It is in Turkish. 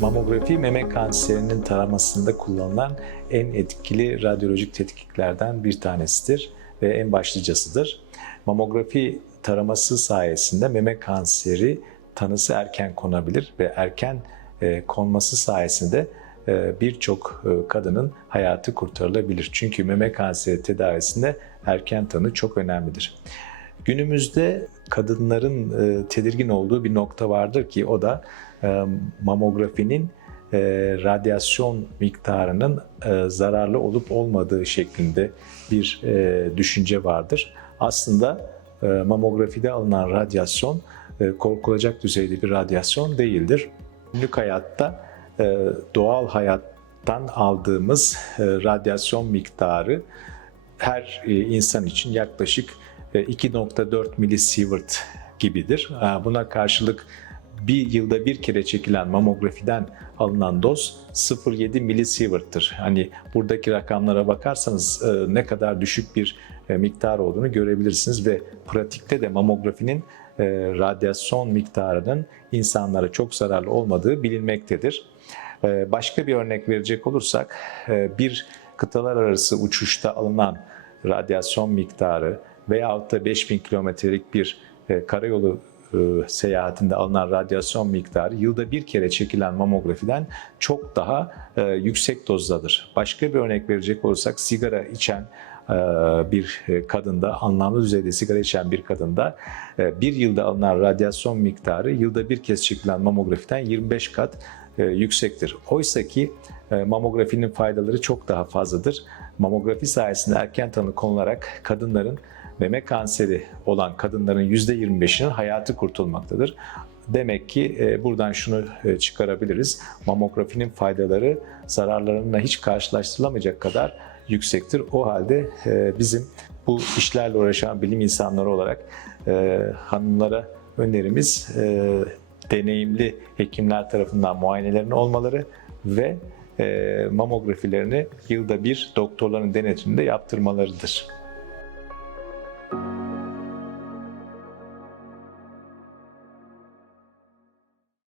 Mamografi meme kanserinin taramasında kullanılan en etkili radyolojik tetkiklerden bir tanesidir ve en başlıcasıdır. Mamografi taraması sayesinde meme kanseri tanısı erken konabilir ve erken e, konması sayesinde e, birçok e, kadının hayatı kurtarılabilir. Çünkü meme kanseri tedavisinde erken tanı çok önemlidir. Günümüzde kadınların e, tedirgin olduğu bir nokta vardır ki o da e, mamografinin e, radyasyon miktarının zararlı olup olmadığı şeklinde bir düşünce vardır. Aslında e, mamografide alınan radyasyon korkulacak düzeyde bir radyasyon değildir. Günlük hayatta doğal hayattan aldığımız radyasyon miktarı her insan için yaklaşık 2.4 e, milisievert gibidir. E, buna karşılık bir yılda bir kere çekilen mamografiden alınan doz 0.7 milisievert'tır. Hani buradaki rakamlara bakarsanız e, ne kadar düşük bir miktar olduğunu görebilirsiniz ve pratikte de mamografinin radyasyon miktarının insanlara çok zararlı olmadığı bilinmektedir. Başka bir örnek verecek olursak bir kıtalar arası uçuşta alınan radyasyon miktarı veyahut da 5000 kilometrelik bir e, karayolu e, seyahatinde alınan radyasyon miktarı yılda bir kere çekilen mamografiden çok daha e, yüksek dozdadır. Başka bir örnek verecek olursak sigara içen bir kadında, anlamlı düzeyde sigara içen bir kadında bir yılda alınan radyasyon miktarı yılda bir kez çekilen mamografiden 25 kat yüksektir. Oysa ki mamografinin faydaları çok daha fazladır mamografi sayesinde erken tanı konularak kadınların meme kanseri olan kadınların %25'inin hayatı kurtulmaktadır. Demek ki e, buradan şunu e, çıkarabiliriz. Mamografinin faydaları zararlarına hiç karşılaştırılamayacak kadar yüksektir. O halde e, bizim bu işlerle uğraşan bilim insanları olarak hanımlara önerimiz deneyimli hekimler tarafından muayenelerin olmaları ve e, mamografilerini yılda bir doktorların denetiminde yaptırmalarıdır.